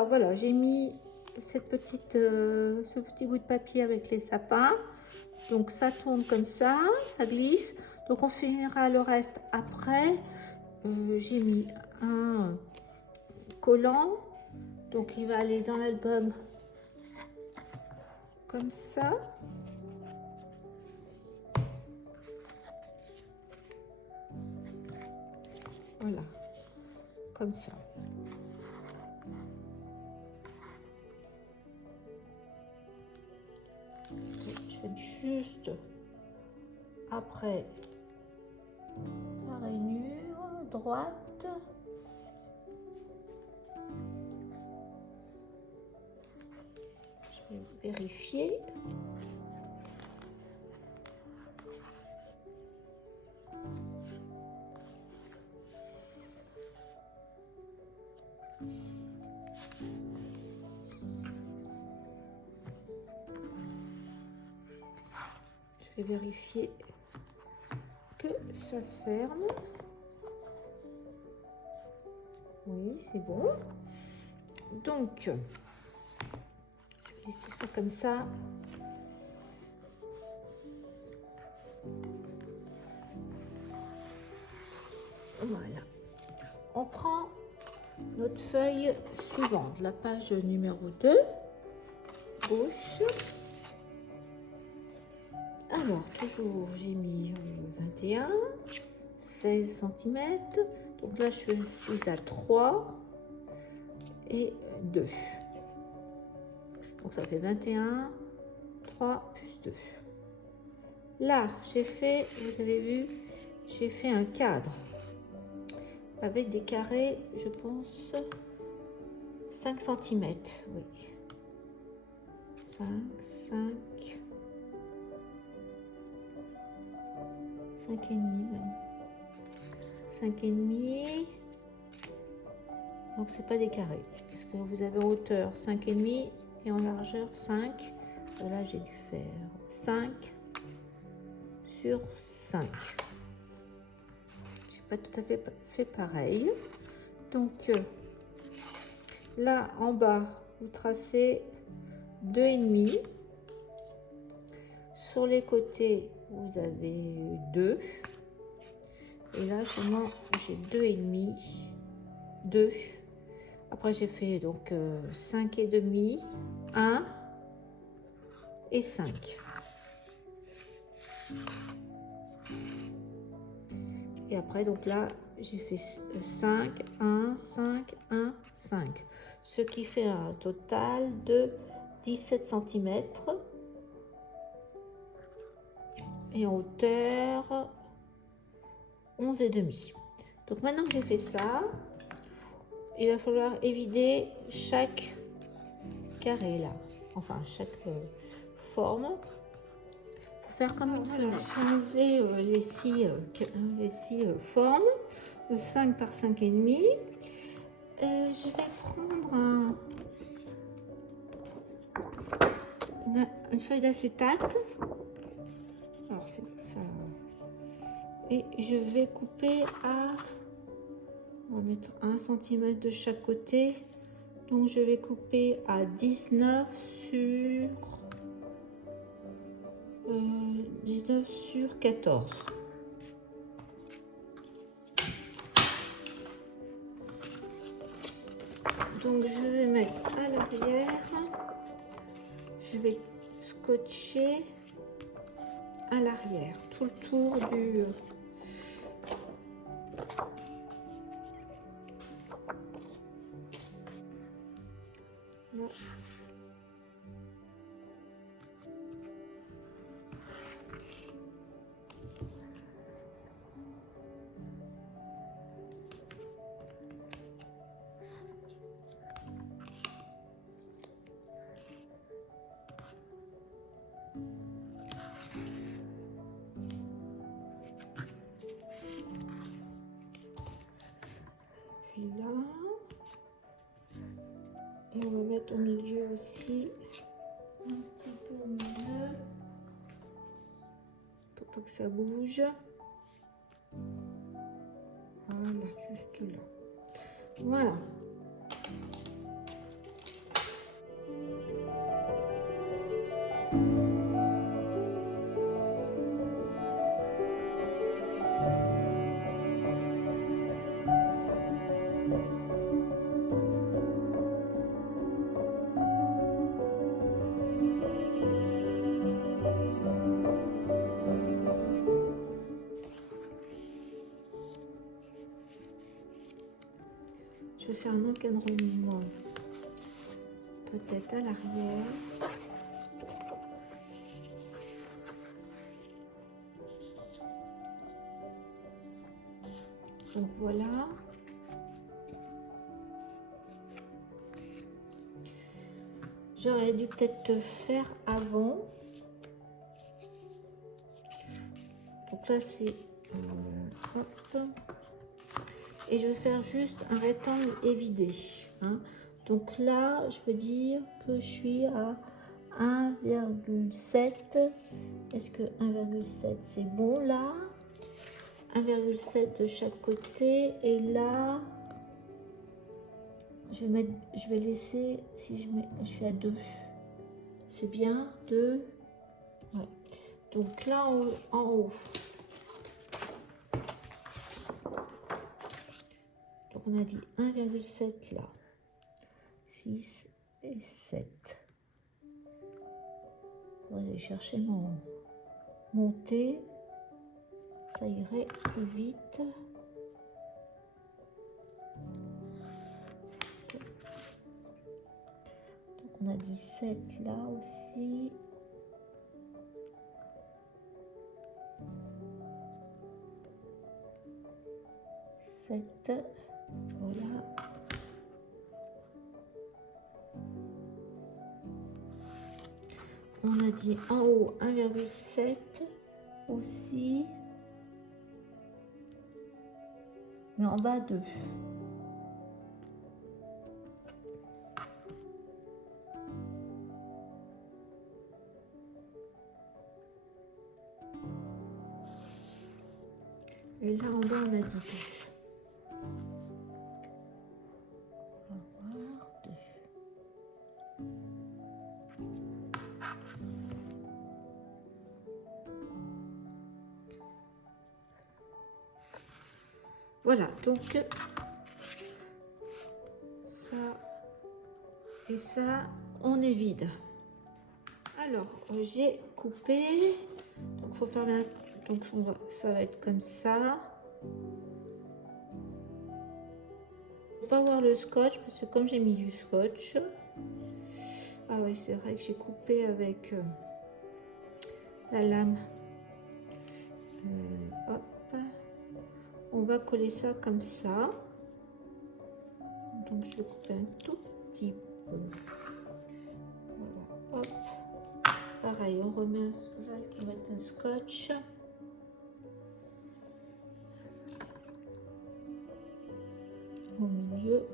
Alors voilà, j'ai mis cette petite, ce petit bout de papier avec les sapins. Donc ça tourne comme ça glisse. Donc on finira le reste après. J'ai mis un collant. Donc il va aller dans l'album comme ça. Voilà, comme ça. Je fais juste après la rainure droite. Je vais vérifier. Je vais vérifier que ça ferme. Oui, c'est bon. Donc, je vais laisser ça comme ça. Voilà. On prend notre feuille suivante, la page numéro 2, gauche. Alors, toujours, j'ai mis 21, 16 cm. Donc là, je suis à 3 et 2. Donc ça fait 21, 3 plus 2. Là, j'ai fait, vous avez vu, j'ai fait un cadre avec des carrés, je pense, 5 cm. Oui. 5, 5 et demi même. 5 et demi. Donc c'est pas des carrés. Parce que vous avez en hauteur 5 et demi et en largeur 5. Et là j'ai dû faire 5 sur 5. C'est pas tout à fait pareil. Donc là en bas vous tracez 2,5. Sur les côtés vous avez 2. Et là seulement j'ai 2,5. 2. Après j'ai fait donc 5 et demi, 1 et 5. Et après donc là j'ai fait 5, 1, 5, 1, 5. Ce qui fait un total de 17 cm. Et en hauteur 11 et demi. Donc maintenant que j'ai fait ça, il va falloir évider chaque carré là, enfin chaque forme pour faire comme une fenêtre. Enlever les 6 formes de 5 par 5 et demi. Je vais prendre une feuille d'acétate. Alors c'est ça. Et je vais couper à, on va mettre 1 cm de chaque côté. Donc je vais couper à 19 sur 14. Donc je vais mettre à l'arrière, je vais scotcher à l'arrière tout le tour du là. Puis là, et on va mettre au milieu aussi, un petit peu au milieu, pour pas que ça bouge. Voilà, juste là. Voilà. vais faire un encadrement peut-être à l'arrière. Donc voilà. J'aurais dû peut-être faire avant. Donc là c'est et je vais faire juste un rectangle évidé. Hein. Donc là, je veux dire que je suis à 1,7. Est-ce que 1,7 c'est bon là? 1,7 de chaque côté. Et là, je vais laisser, si je suis à 2. C'est bien, 2. Ouais. Donc là, en haut. Donc on a dit 1,7 là. 6 et 7. On va aller chercher mon montée. Ça irait plus vite. Donc on a dit 7 là aussi. Voilà. On a dit en haut 1,7 aussi. Mais en bas 2. Et là en bas on a dit 2. Voilà, donc ça et ça, on est vide. Alors, j'ai coupé. Donc, faut faire bien. Donc, ça va être comme ça. Faut pas voir le scotch parce que comme j'ai mis du scotch. Ah oui, c'est vrai que j'ai coupé avec la lame. Hop. On va coller ça comme ça. Donc je vais couper un tout petit peu. Voilà, hop. Pareil, on remet un scotch. Au milieu.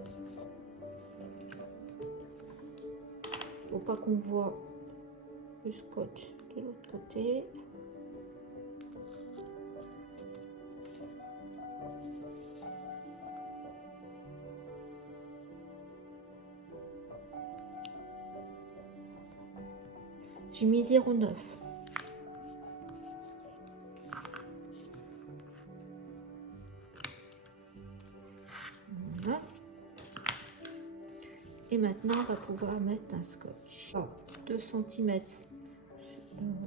Faut pas qu'on voit le scotch de l'autre côté. J'ai mis 0,9. Voilà. Et maintenant, on va pouvoir mettre un scotch. Oh, 2 cm.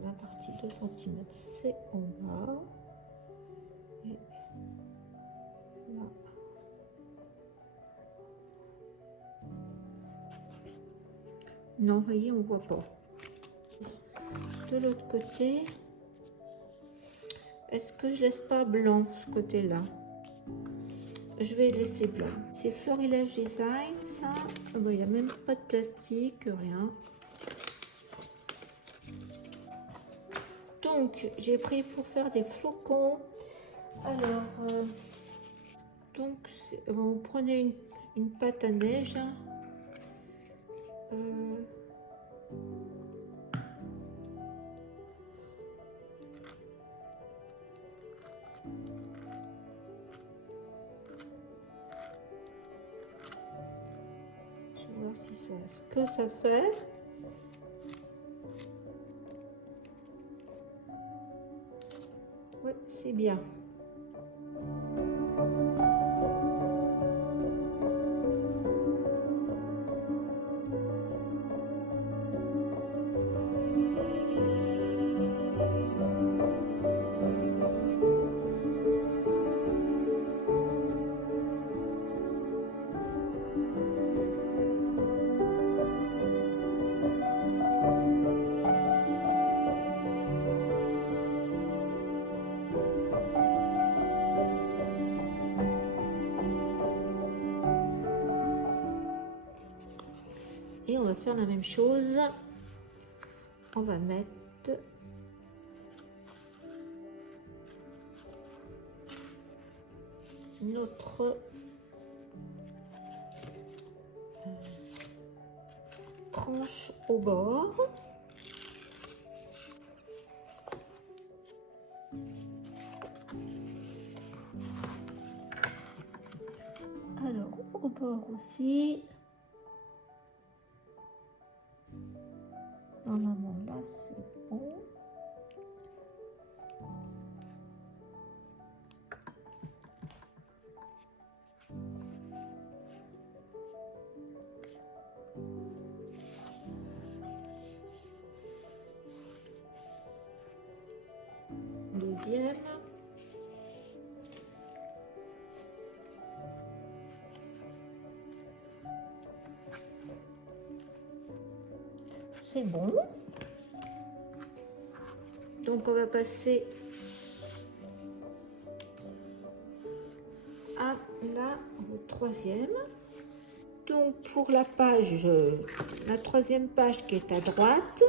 La partie 2 cm, c'est en bas. Et là. Non, vous voyez, on voit pas. De l'autre côté, est-ce que je laisse pas blanc ce côté-là? Je vais laisser blanc. C'est Florilège Design, ça. Il n'y a même pas de plastique, rien. Donc, j'ai pris pour faire des flocons. Alors, donc, vous prenez une pâte à neige. Si c'est ce que ça fait. Oui, c'est bien. Et on va faire la même chose. On va mettre notre tranche au bord. Alors, au bord aussi. Normalement, là, c'est bon. Deuxième. C'est bon. Donc on va passer à la troisième. Donc pour la page, la troisième page qui est à droite,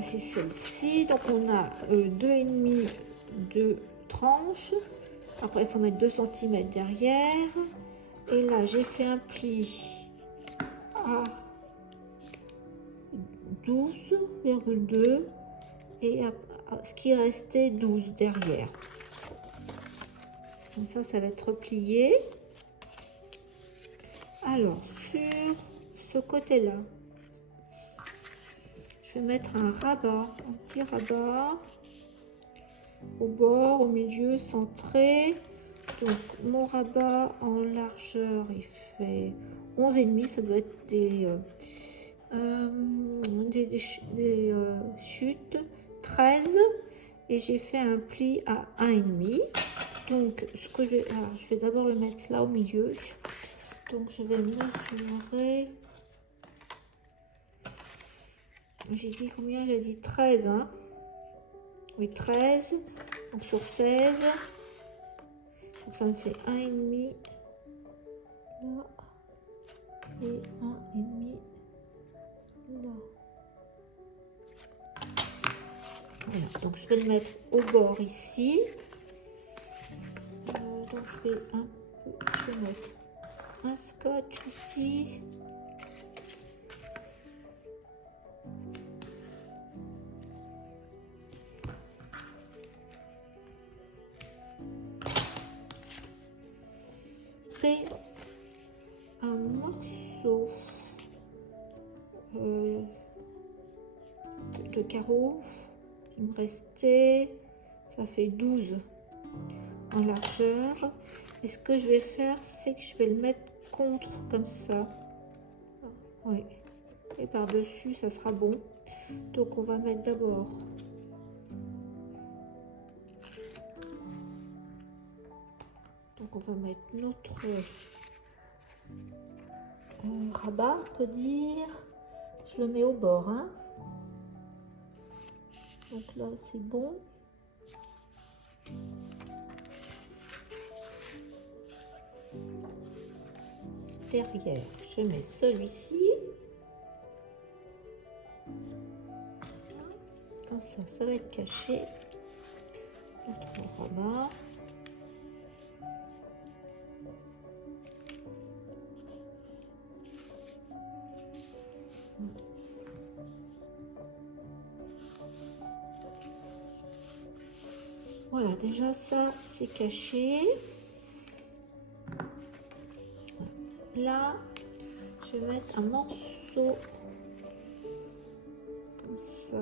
c'est celle-ci. Donc on a 2,5 de tranches. Après il faut mettre 2 cm derrière. Et là j'ai fait un pli à 12,2 et ce qui restait 12 derrière. Comme ça va être plié. Alors sur ce côté là, je vais mettre un rabat, un petit rabat au bord, au milieu, centré. Donc mon rabat en largeur il fait 11,5, ça doit être des chutes 13 et j'ai fait un pli à 1,5. Donc ce que je vais d'abord le mettre là au milieu. Donc je vais mesurer. J'ai dit combien? J'ai dit 13, hein? Oui, 13. Donc sur 16. Donc ça me fait 1,5 là et 1,5 là. Voilà, donc je vais le mettre au bord ici. Donc je vais mettre un scotch ici. Fait un morceau de carreaux. Il me restait, ça fait 12 en largeur. Et ce que je vais faire, c'est que je vais le mettre contre comme ça. Oui. Et par-dessus, ça sera bon. Donc on va mettre d'abord notre rabat, on peut dire. Je le mets au bord, hein. Donc là c'est bon. Derrière, je mets celui-ci. Comme ça va être caché. Notre rabat. Voilà, déjà ça c'est caché. Là, je vais mettre un morceau comme ça.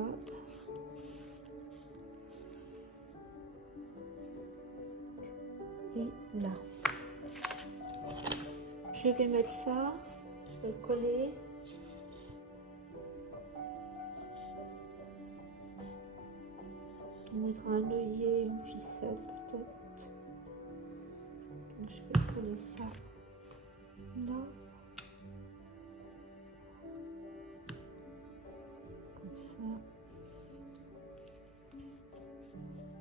Et là. Je vais mettre ça, je vais le coller. On mettra un œillet, une ficelle peut-être. Donc je vais coller ça là. Comme ça.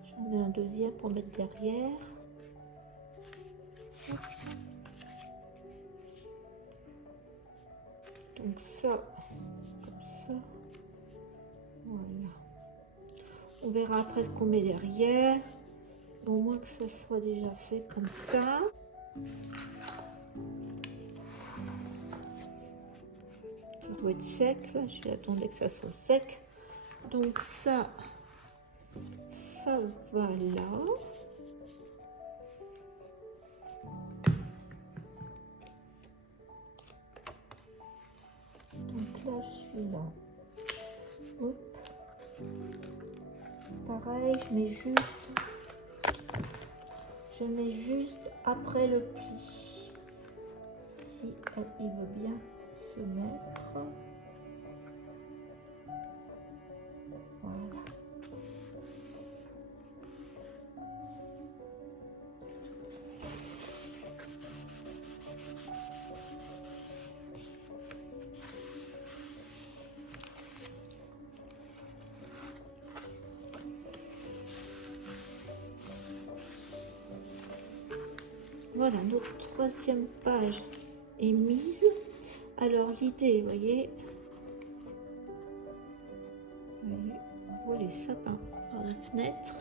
J'en ai un deuxième pour mettre derrière. Donc Donc ça, comme ça. Voilà. On verra après ce qu'on met derrière. Au moins que ça soit déjà fait comme ça. Ça doit être sec là, je vais attendre que ça soit sec. Donc ça va là. Donc là je suis là. Hop. Pareil, je mets juste après le pli. Si il veut bien se mettre. Voilà. Voilà, notre troisième page est mise. Alors l'idée, vous voyez, on voit les sapins par la fenêtre.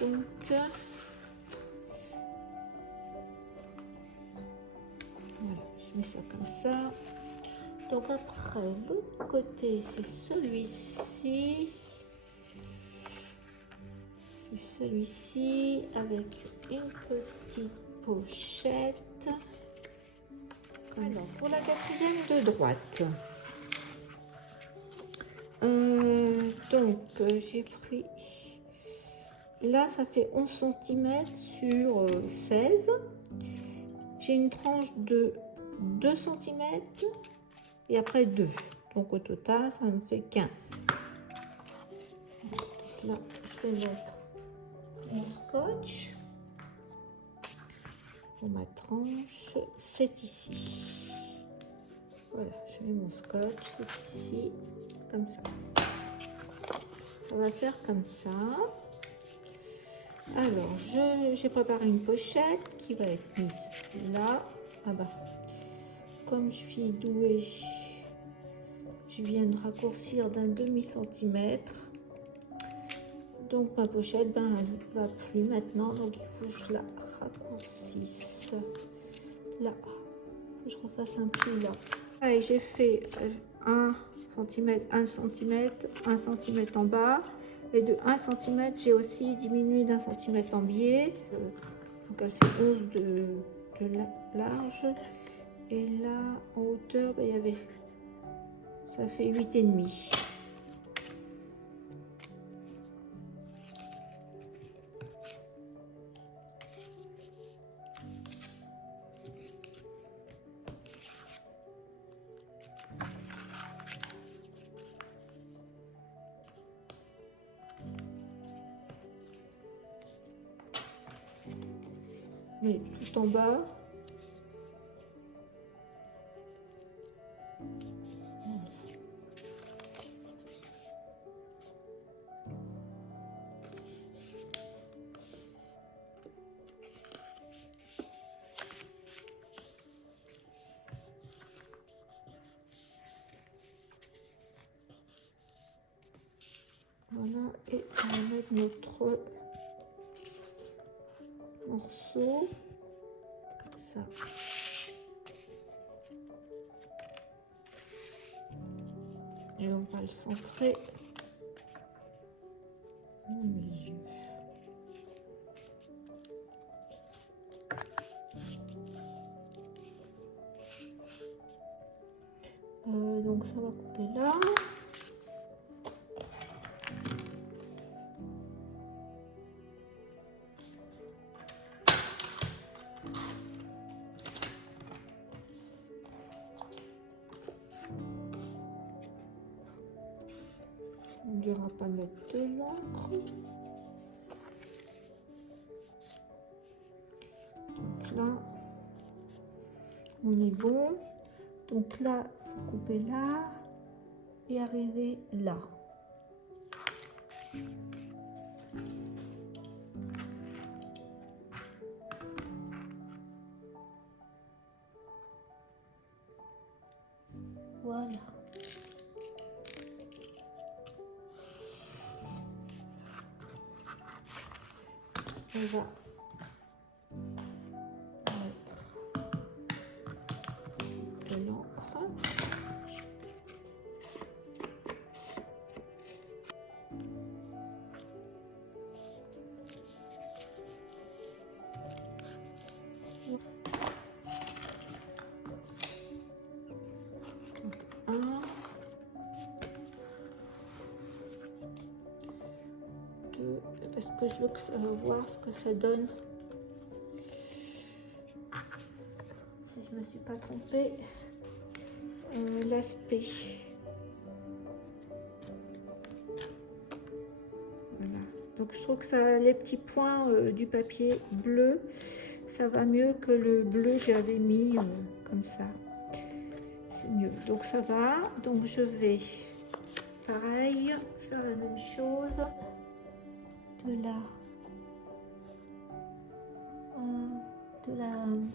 Donc, voilà, je mets ça comme ça. Donc après, l'autre côté, c'est celui-ci. C'est celui-ci avec une petite pochette. Alors, pour la quatrième de droite. Donc, j'ai pris... Là, ça fait 11 cm sur 16. J'ai une tranche de 2 cm et après 2. Donc, au total, ça me fait 15. Là, je vais mettre mon scotch pour ma tranche. C'est ici. Voilà, je mets mon scotch. C'est ici, comme ça. On va faire comme ça. Alors, j'ai préparé une pochette qui va être mise là. Ah bah, comme je suis douée, je viens de raccourcir d'un demi-centimètre. Donc ma pochette, ben, elle ne va plus maintenant. Donc il faut que je la raccourcisse là. Que je refasse un pli là. Allez, j'ai fait 1 cm, 1 cm, 1 cm en bas. Et de 1 cm, j'ai aussi diminué d'1 cm en biais. Donc elle fait 11 de large. Et là, en hauteur, ben, il y avait... Ça fait 8,5. Mais tout en bas. Voilà, et on va mettre notre morceau comme ça. Et on va le centrer au milieu. Donc ça va couper là. On ne dira pas mettre de l'encre. Donc là, on est bon. Donc là, il faut couper là et arriver là. Voilà. On va mettre de l'encre. Donc, 1, 2, parce que je veux voir ce que ça donne. Si je me suis pas trompée, l'aspect. Voilà. Donc je trouve que ça, les petits points du papier bleu, ça va mieux que le bleu que j'avais mis comme ça. C'est mieux. Donc ça va. Donc je vais, pareil, faire la même chose. De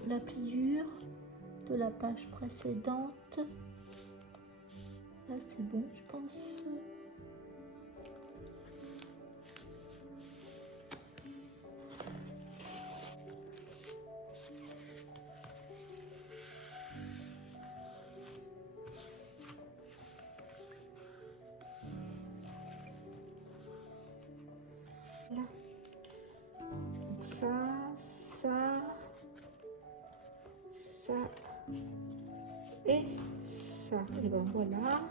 la pliure de la page précédente. Là c'est bon, je pense. Là. Donc ça et ça. Et ben voilà.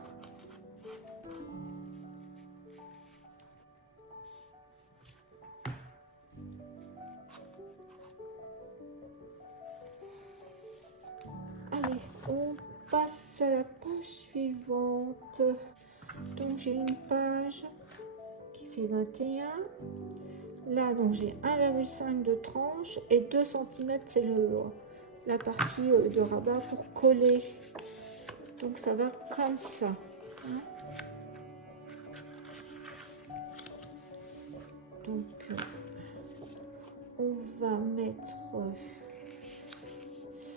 Allez, on passe à la page suivante. Donc j'ai une page qui fait 21. Là, donc j'ai 1,5 de tranche et 2 cm, c'est la partie de rabat pour coller. Donc ça va comme ça. Hein. Donc on va mettre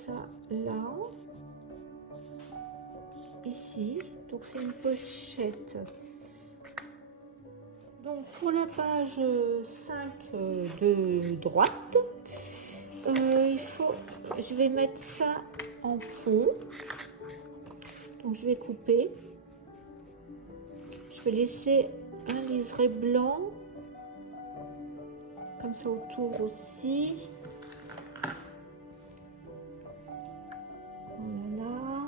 ça là, ici. Donc c'est une pochette. Donc pour la page 5 de droite, je vais mettre ça en fond. Donc je vais couper. Je vais laisser un liseré blanc comme ça autour aussi. Voilà.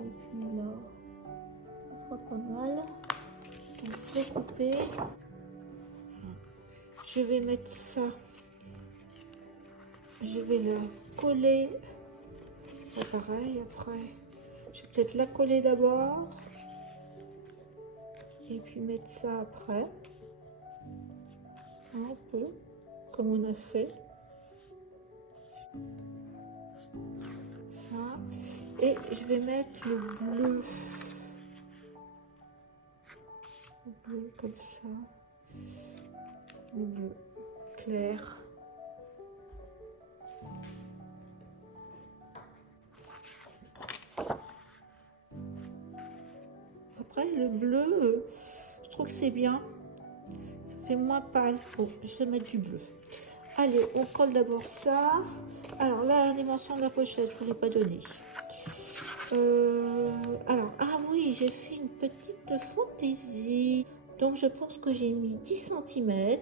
Et puis là, ça sera pas mal. Donc je vais couper. Je vais mettre ça. Je vais le coller. Pareil, après, je vais peut-être la coller d'abord. Et puis mettre ça après. Un peu, comme on a fait. Ça. Et je vais mettre le bleu. Le bleu comme ça. Le bleu clair. Après, le bleu, je trouve que c'est bien. Ça fait moins pâle. Bon, je vais mettre du bleu. Allez, on colle d'abord ça. Alors là, la dimension de la pochette, je ne vous l'ai pas donnée. Alors, ah oui, j'ai fait une petite fantaisie. Donc, je pense que j'ai mis 10 cm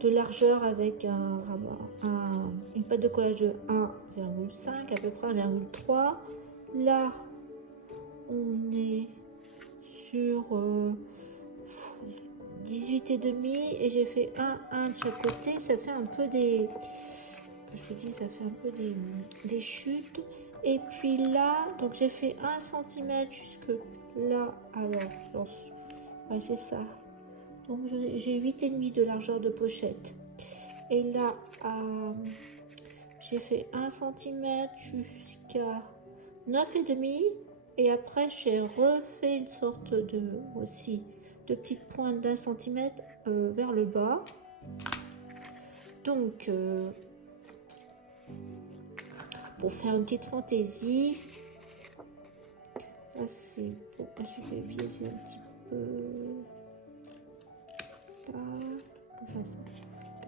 de largeur avec une pâte de collage de 1,5, à peu près 1,3. Là, on est sur 18,5 et j'ai fait un de chaque côté. Ça fait un peu des... Je vous dis, ça fait un peu des chutes. Et puis là, donc j'ai fait 1 cm jusque là. Alors, ouais, c'est ça. Donc j'ai 8,5 de largeur de pochette. Et là, j'ai fait 1 cm jusqu'à 9,5. Et après, j'ai refait une sorte de petite pointe d'1 centimètre vers le bas. Donc, pour faire une petite fantaisie, Là, c'est bon. Je vais biaiser un petit peu. Là, comme ça,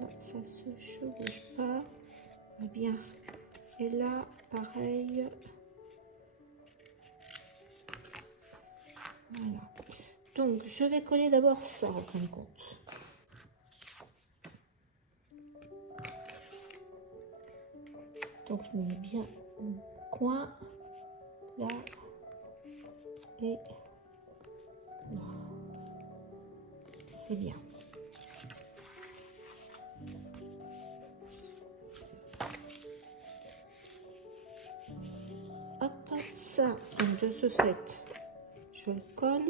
là, ça se chevauche pas. Bien. Et là, pareil. Voilà. Donc, je vais coller d'abord ça, en fin de compte. Donc, je me mets bien au coin, là, et là. C'est bien. Hop, ça, donc de ce fait, je le colle.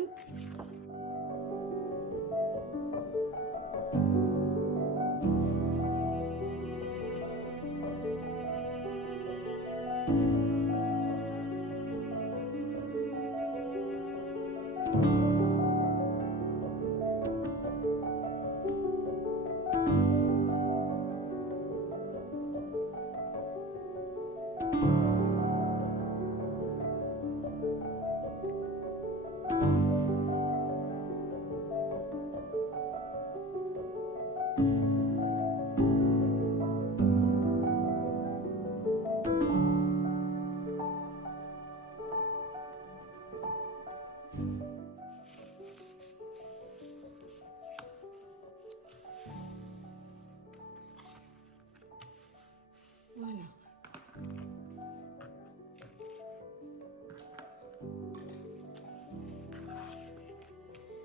Voilà.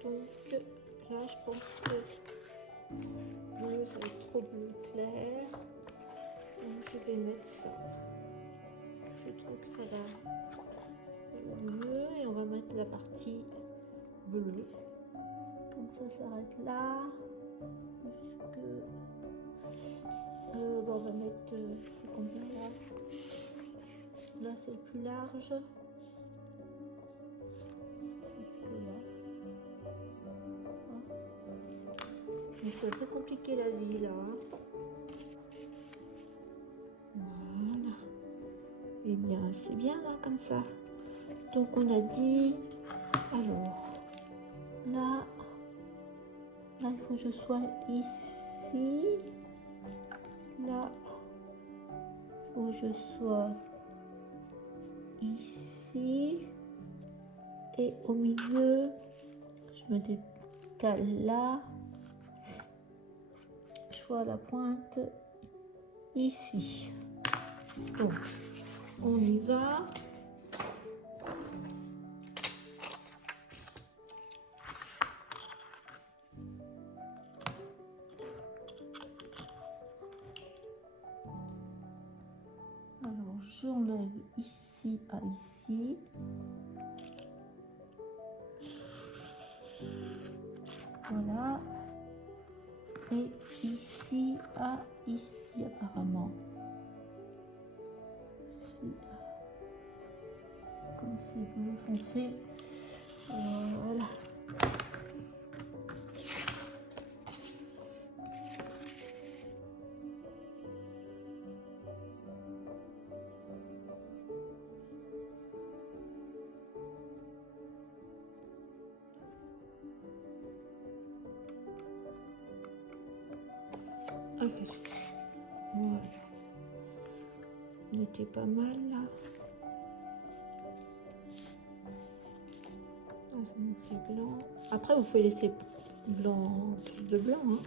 Donc là, je pense que mieux, ça va être trop bleu clair. Donc je vais mettre ça. Je trouve que ça va mieux et on va mettre la partie bleue. Donc ça s'arrête là. Jusque... bon, on va mettre, je sais combien là. Là c'est le plus large. Jusque là. Il faut un peu compliquer la vie là. Voilà. Et bien c'est bien là comme ça. Donc on a dit, alors là, il faut que je sois ici. Là, il faut que je sois ici. Et au milieu, je me décale là. Je vois la pointe ici. Donc, on y va. Alors, j'enlève ici à ici. Voilà. Et ici à ici apparemment. Comme c'est bleu foncé. Voilà. Allez. Voilà. Il était pas mal là. Ah, ça nous fait blanc. Après, vous pouvez laisser blanc, plus de blanc. Hein.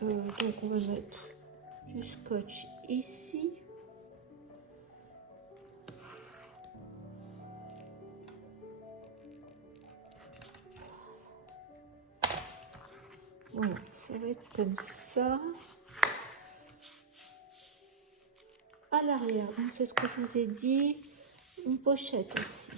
Donc, on va mettre du scotch ici. Voilà, ça va être comme ça. À l'arrière, donc c'est ce que je vous ai dit, une pochette aussi.